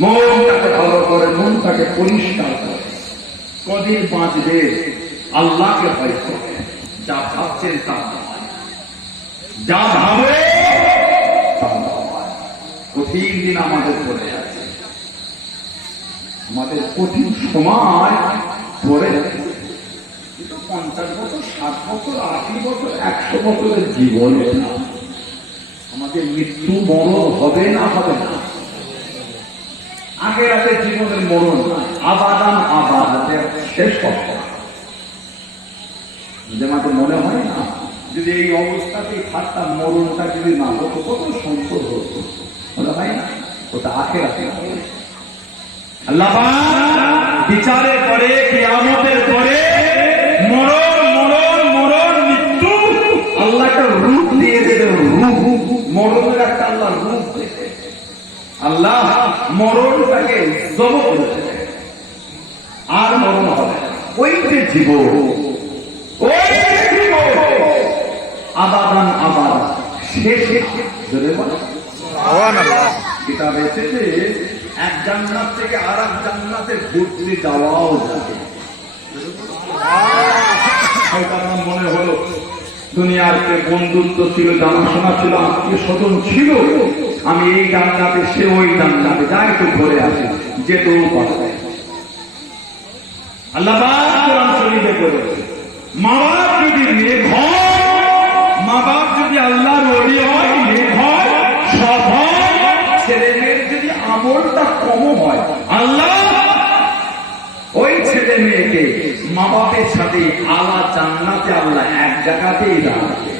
মনটাকে ভালো করে, মনটাকে পরিষ্কার করে। কদিন বাঁচবে? আল্লাহকে ভয় করে। যা ভাবছেন তা যা ভাবে কঠিন দিন আমাদের পড়ে আছে। আমাদের কঠিন সময় পড়ে কিন্তু পঞ্চাশ বছর, ষাট বছর, আশি বছর, একশো বছরের জীবন আমাদের মৃত্যু মরণ হবে না হবে না। আগে রাতে জীবনের মরণ। আবাদান আবাদাতে শেষ হবে না। যে আমাদের মনে হয় না, যদি এই অবস্থাতে থাকতাম মরণটা যদি না হতো, কত সুন্দর হতো মনে হয় না ওটা আখে রাখে আল্লাহ পাক বিচারের পরে কিয়ামতের পরে মরণ জব আর মরণ হবে ওই যে যে আবাদান শেষে। ধরে কিতাব এসেছে এক জান্নাত থেকে আর এক জান্নাতে ঘুরতে যাওয়াও মনে হলো, দুনিয়ার যে বন্ধুত্ব ছিল, জানাশোনা ছিল, আত্মীয় স্বজন ছিল। আমি এই জান্নাতে সে ওই জান্নাতে যাই একটু ঘুরে আসি যেতেও আল্লাহ মা বাপ যদি আল্লাহর ছেলে মেয়ের যদি আমলটা কম হয়, আল্লাহ ওই ছেলে মেয়েকে মা বাপের সাথে আলা জান্নাতে আল্লাহ এক জায়গাতেই দাঁড়াবে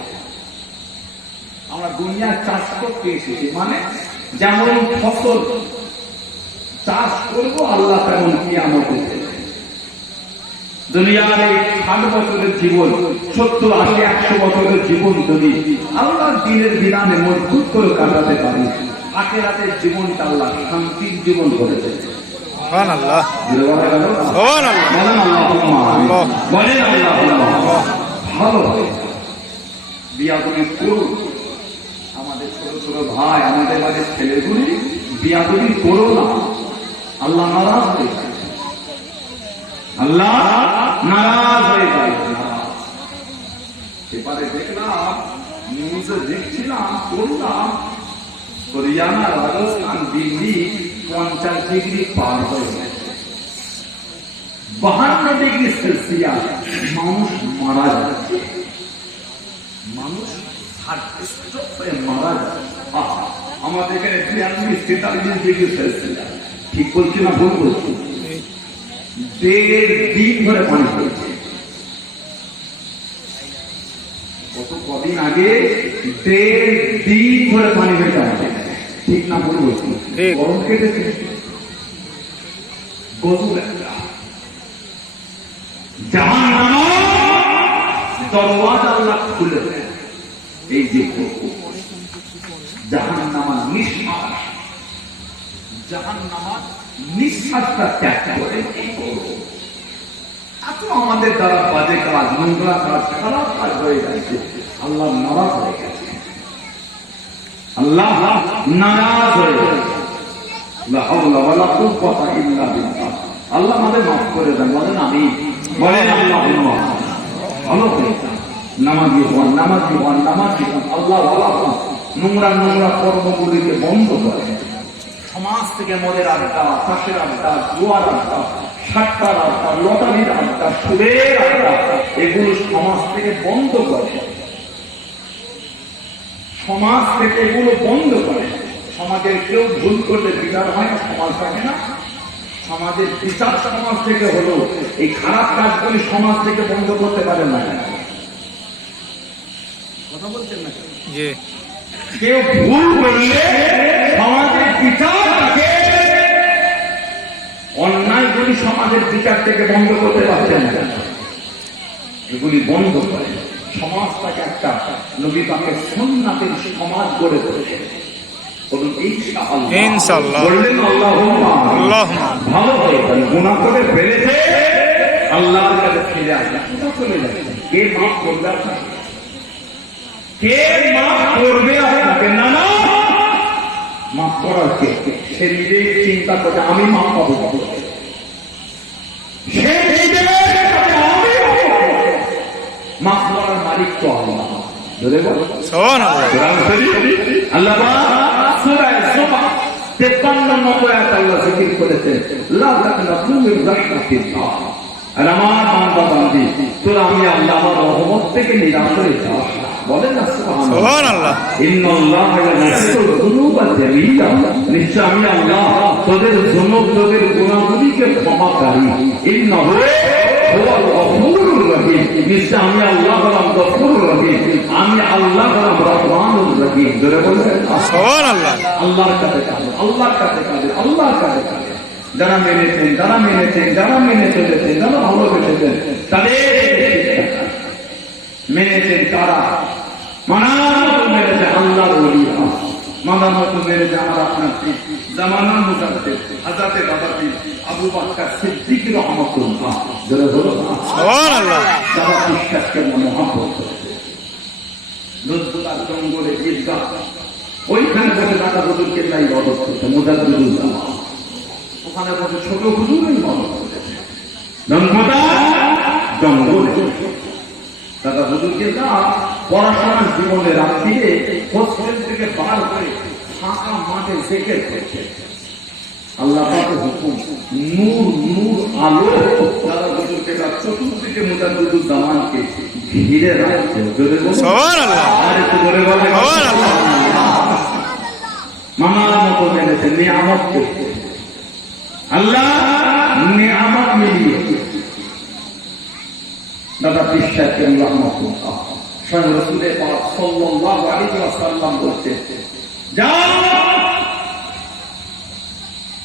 আমরা দুনিয়ার চাষ করতে এসেছি। মানে যেমন ফসল চাষ করব আল্লাহ তেমন কিয়ামত দুনিয়ার এই ষাট বছরের জীবন সত্তর আশি একশো বছরের জীবন যদি আল্লাহ দিনের বিধানে মজবুত করে কাটাতে পারি আখেরাতের জীবনটা আল্লাহ শান্তির জীবন করে দেবে। আল্লাহ। বুঝতে পারা ভাই আমাদের বাড়ির ছেলেগুলি বিয়া তুমি করো না। আল্লাহ নারাজ হয়ে যায়। আল্লাহ নারাজ হয়ে যায়। এবারে দেখলাম নিউজে দেখছিলাম করলাম হরিয়ানা রাজস্থান দিল্লি পঞ্চাশ ডিগ্রি পার হয়ে গেছে। বাহান্ন ডিগ্রি সেলসিয়াস মানুষ মারা যাচ্ছে। মানুষ হার্ট স্ট্রোক হয়ে মারা যাচ্ছে। আমাদের এখানে বিরানব্বই তেতাল্লিশ ডিগ্রি সেলসিয়াস ঠিক বলছি না ভুল বলছি? দেড় দিন ধরে পানি পড়ছে। গত কদিন আগে দেড় দিন ধরে পানি হয়ে যাচ্ছে। ঠিক না ভুল বলছি? গরম কেটেছে। একটা জাহান দরওয়াজা আল্লাহ খুলে দেন এই যে জাহান নামা নিঃশ্বাস জাহান নামা নিঃশ্বাসটা ত্যাগ করে। এত আমাদের দ্বারা বাজে কাজ, নোংরা কাজ, খারাপ কাজ হয়ে গেছে আল্লাহ নারাজ হয়ে গেছে। আল্লাহ নারাজ হয়ে গেছে। আল্লাহ আমাদের মাফ করে দেন, বলেন আমি বলেন আল্লাহ ভালো আল্লাহ নোংরা নোংরা কর্মগুলিকে বন্ধ করে। সমাজ থেকে মদের আড্ডা ফাঁসের আড্ডা, জোয়ার আড্ডা, সাতটার আড্ডা, লটারির আড্ডা সুরের আড্ডা, এগুলো সমাজ থেকে বন্ধ করে। সমাজ থেকে এগুলো বন্ধ করে। সমাজের কেউ ভুল করলে বিচার হয় না, সমাজ থাকে না। সমাজের বিচার সমাজ থেকে হলো এই খারাপ কাজগুলি সমাজ থেকে বন্ধ করতে পারে না। কথা বলছেন না কেউ ভুল করলে সমাজের বিচার তাকে অন্যায়গুলি সমাজের বিচার থেকে বন্ধ করতে পারছেন না। এগুলি বন্ধ করে। সমাজটাকে একটা নবী পাকে সুন্নাতের সমাজ গড়ে তুলেছে। বলুন ইনশাআল্লাহ। ইনশাআল্লাহ। বললেন আল্লাহুম্মা আল্লাহুম্মা। ভালো হয়ে গেল। করে ফেলেছে। আল্লাহর কাছে ফিরে আসবে চলে যাবে কে মাফ করবে কে মাফ করবে আপনাকে না না মাফ করার কে সে নিজেই চিন্তা করে আমি মাফ পাবো? সে। মাফ করার মালিক তো আল্লাহ ধরে বলো সোহান আল্লাহ কোরআন শরীফ আল্লাহ পাক সূরা জুমা 53 নম্বর আয়াত আল্লাহ জিকির করেছেন লা তাকনাতু মিন রাহমাতিল্লাহ আর আমার বান্দা বান্দি তোরা আমি আল্লাহ রহমত থেকে নিরাশ হয়ে না। বলেন না সুবহানাল্লাহ। সোহান ইয়াগফিরুল যুনুবা জামিলা। নিশ্চয় আমি আল্লাহ তোদের যুনুব তোদের গুনাহগুলিকে ক্ষমাকারী। ইন্নাহু হুয়াল গফুরুর রহিম। নিশ্চয় আমি আল্লাহ হলাম গফুরুর রহিম। আমি আল্লাহ হলাম রহমানুর রহিম। ধরে বলবেন? সোহান আল্লাহর কাছে আল্লাহর কাছে আল্লাহর কাছে যারা মেনেছেন যারা মেনেছেন যারা মেনে চলেছেন যারা ভালোবেসেছেন তাদের মেনেছেন তারা মানার মতো মেনেছে আল্লাহর ওলিয়া মানার মতো আমার আপনার পীর, জামানার মুজাদ্দেদ হাজাতে দাদাতি আবু বাক্কার সিদ্দিক রহমতুল্লাহ। ধরে ধরো না সোহান আল্লাহ যারা মহাব্বত নজরুলার জঙ্গলে ঈদগাহ ওইখানে বসে দাদা হুজুরকে তাই ইবাদত করতে মুজাদ্দুল ওখানে বসে ছোট হুজুরই করতেছে জঙ্গলে দাদা হুজুরকে পড়াশোনার জীবনে রাত্রিরে হোস্টেল থেকে বার করে ফাঁকা মাঠে করছে আল্লাহ পাকের হুকুম নূর নূর আলো দাদা হুজুরকে তার চতুর্দিকে মুজাদ্দুল জামানকে ঘিরে রাখছে। মামার মতো মেরেছে নিয়ামত আল্লাহ নিয়ামত মিলিয়ে দাদা বিশ্বাসের রহমতুল্লাহ স্বয়ং রসুলের পাক সাল্লাল্লাহু আলাইহি ওয়াসাল্লাম বলছে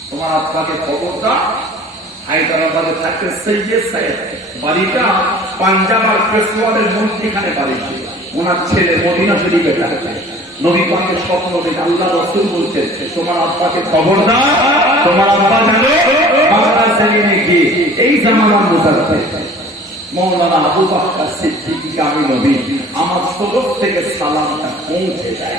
তোমার আব্বাকে খবর দাও হায়দ্রাবাদে থাকতে সৈয়দ সাহেব। বাড়িটা পাঞ্জাব আর পেশোয়ারের মধ্যখানে বাড়ি ছিল। ওনার ছেলে মদিনা শরীফে থাকে। নবী পাকের স্বপ্ন দেখে আল্লাহ রসুল বলছে তোমার আব্বাকে খবর দাও তোমার আব্বা জানো? বাংলা জমিনে গিয়ে এই জামানার মোতাবেক মৌলানা আবু বাক্কার সিদ্দিকীকে আমি নবী, আমার সদর থেকে সালামটা পৌঁছে যায়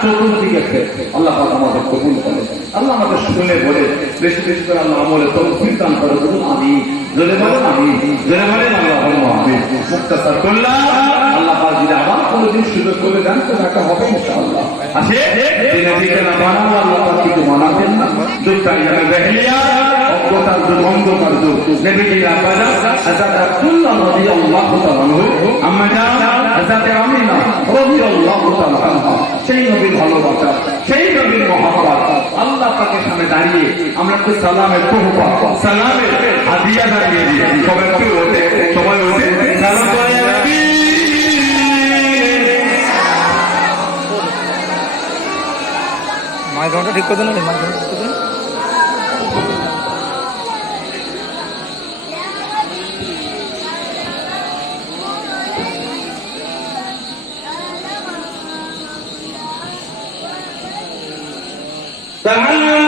চতুর্দিকে। আল্লাহ আমাদের কবুল করে। আল্লাহ আমাদের শুনে বলে, বেশি বেশি করে আল্লাহ আমলে তৌফিক দান করে বলুন আমি জোরে বলেন আমি জোরে বলেন, আল্লাহ বলুন আমি মুক্তাসার করলাম আল্লাহ যদি আবার কোনোদিন সুযোগ করে দেন, তো দেখা হবে ইনশাআল্লাহ। দিকে না বানাবো আল্লাহ কিছু বানাবেন না। দুঃখটা ইয়ামে বেহলিয়া অজ্ঞতার যুগ অন্ধকার যুগ নবীজির আব্বাজা আব্দুল্লাহ রাদিয়াল্লাহু তাআলা আনহু আম্মা আমিনা রাদিয়াল্লাহু তাআলা সেই নবীর ভালোবাসা সেই নবীর মহব্বত আল্লাহ পাকের সামনে দাঁড়িয়ে আমরা তো সালামের তোহফা সালামের হাদিয়া দাঁড়িয়ে দিই সবাই একটু ওঠে সবাই ওঠে সালাম করে ঠিক করে দেন মাইক্রোফোনটা ঠিক করে দেন। সালাম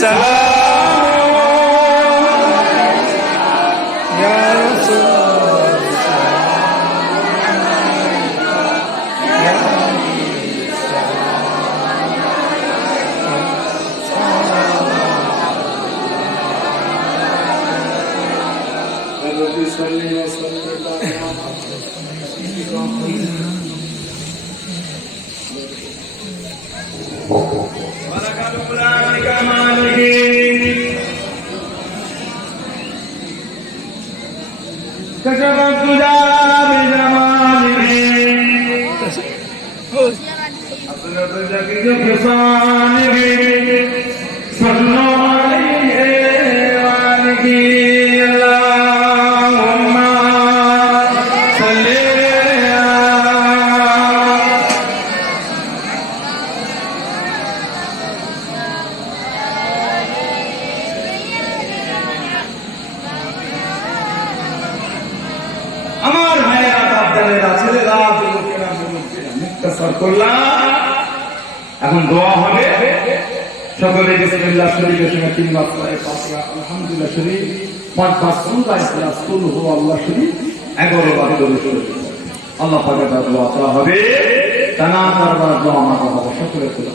সালাম ইয়া तुझ्या तुझ्या সকলে বিসমিল্লাহ শরীফের সঙ্গে তিন বার করে পাঁচ বার আলহামদুলিল্লাহ শরীফ পাঁচ বার সুন্দর ইসলাম কুল হু আল্লাহ শরীফ, এগারো বার দরুদ শরীফ আল্লাহ পাকে তার দোয়া করা হবে। টানা তার দোয়া মাতা হবে সকলে করে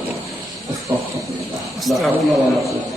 আস্তাগফিরুল্লাহ। লা হাওলা ওয়ালা কুওয়াতা